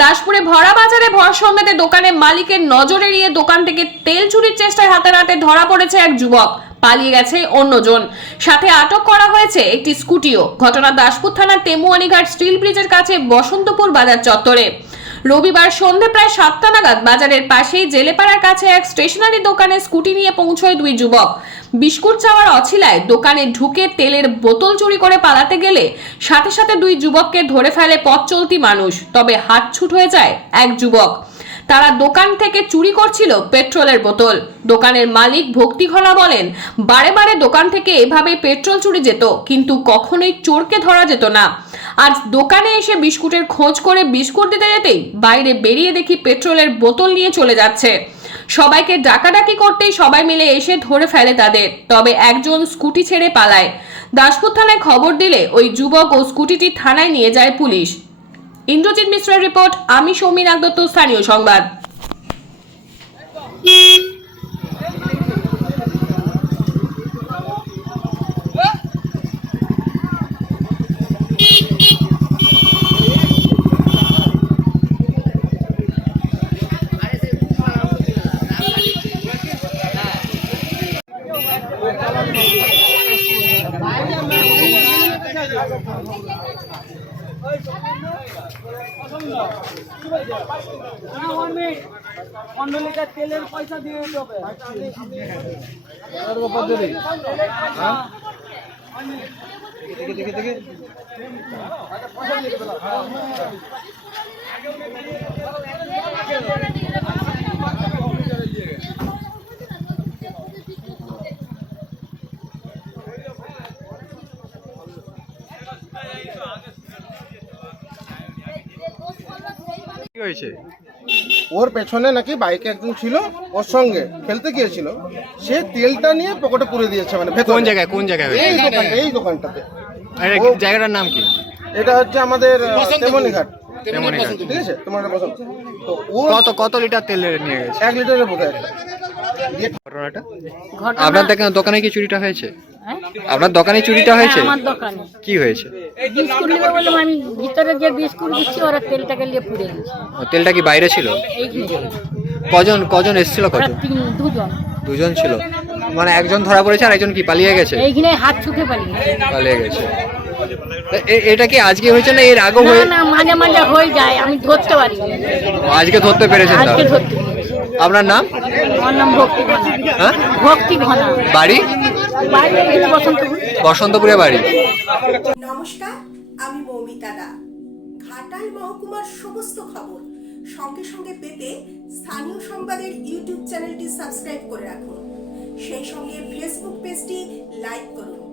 দাসপুরে ভরা বাজারে ভর সন্ধ্যাতে দোকানের মালিকের নজর এড়িয়ে দোকান থেকে তেল চুরির চেষ্টায় হাতে নাতে ধরা পড়েছে এক যুবক। পালিয়ে গেছে অন্যজন। সাথে আটক করা হয়েছে একটি স্কুটিও। ঘটনা দাসপুর থানার তেমুয়ানিঘাট স্টিল ব্রিজের কাছে বসন্তপুর বাজার চত্বরে। রবিবার সন্ধে প্রায় সাতটা নাগাদ বাজারের পাশেই জেলেপাড়ার কাছে এক স্টেশনারি দোকানে স্কুটি নিয়ে পৌঁছয় দুই যুবক। বিস্কুট চাওয়ার অছিলায় দোকানে ঢুকে তেলের বোতল চুরি করে পালাতে গেলে সাথে সাথে দুই যুবককে ধরে ফেলে পথ চলতি মানুষ, তবে হাত ছুট হয়ে যায় এক যুবক। তারা দোকান থেকে চুরি করছিল পেট্রোলের বোতল। দোকানের মালিক ভক্তিঘনা বলেন, বারে বারে দোকান থেকে এভাবে পেট্রোল চুরি যেত, কিন্তু কখনোই চোরকে ধরা যেত না। আজ দোকানে এসে বিস্কুটের খোঁজ করে বিস্কুট দিতে যেতেই বাইরে বেরিয়ে দেখি পেট্রোলের বোতল নিয়ে চলে যাচ্ছে। সবাইকে ডাকাডাকি করতেই সবাই মিলে এসে ধরে ফেলে তাদের। তবে একজন স্কুটি ছেড়ে পালায়। দাসপুর থানায় খবর দিলে ওই যুবক ও স্কুটিটি থানায় নিয়ে যায় পুলিশ। ইন্দ্রজিৎ মিশ্রের রিপোর্ট, আমি সৌমিন আগদত্ত স্থানীয় সংবাদ। লিটার তেলের পয়সা দিয়ে হবে কি হয়েছে? ওর পেছনে নাকি বাইকে একজন ছিল ওর সঙ্গে খেলতে গিয়েছিল। সে তেলটা নিয়ে পকেটে পুরে দিয়েছে মানে ভেতরে। কোন জায়গায় কোন জায়গায় হয়েছে? এই দোকান এই দোকানটাতে। আর এই জায়গাটার নাম কি? এটা হচ্ছে আমাদের তেমনি ঘাট তেমনি ঘাট। ঠিক আছে? তোমার পছন্দ তো ও কত কত লিটার তেল নিয়ে গেছে? এক লিটারের বোধ হয় একটা। দিয়ে ঘটনাটা আপনার দোকানে দোকানে কি চুরিটা হয়েছে? আপনার দোকানে চুরিটা হয়েছে? হ্যাঁ, আমার দোকানে। কি হয়েছে? বিস্কুট নেবে বললাম আমি ভিতরে যে বিস্কুট দিচ্ছি ওরা তেলটাকে নিয়ে পুড়ে দিচ্ছে তেলটা কি বাইরে ছিল? কজন কজন এসেছিল কজন? দুজন। দুজন ছিল। মানে একজন ধরা পড়েছে আর একজন কি পালিয়ে গেছে? এইখানে হাত ছুটে পালিয়ে পালিয়ে গেছে। এটা কি আজকে হয়েছে না এর আগেও না হয়ে না মাঝে মাঝে হয়ে যায় আমি ধরতে পারি। আজকে ধরতে পেরেছেন আজকে ধরতে আপনার নাম? আমার নাম ভক্তি ঘনা হ্যাঁ? ভক্তি ঘনা বাড়ি? বসন্তপুরে বাড়ি। নমস্কার, আমি মৌমিতা দা। ঘাটাল মহকুমার সমস্ত খবর সঙ্গে সঙ্গে পেতে স্থানীয় সংবাদের ইউটিউব চ্যানেলটি সাবস্ক্রাইব করে রাখুন। সেই সঙ্গে ফেসবুক পেজটি লাইক করুন।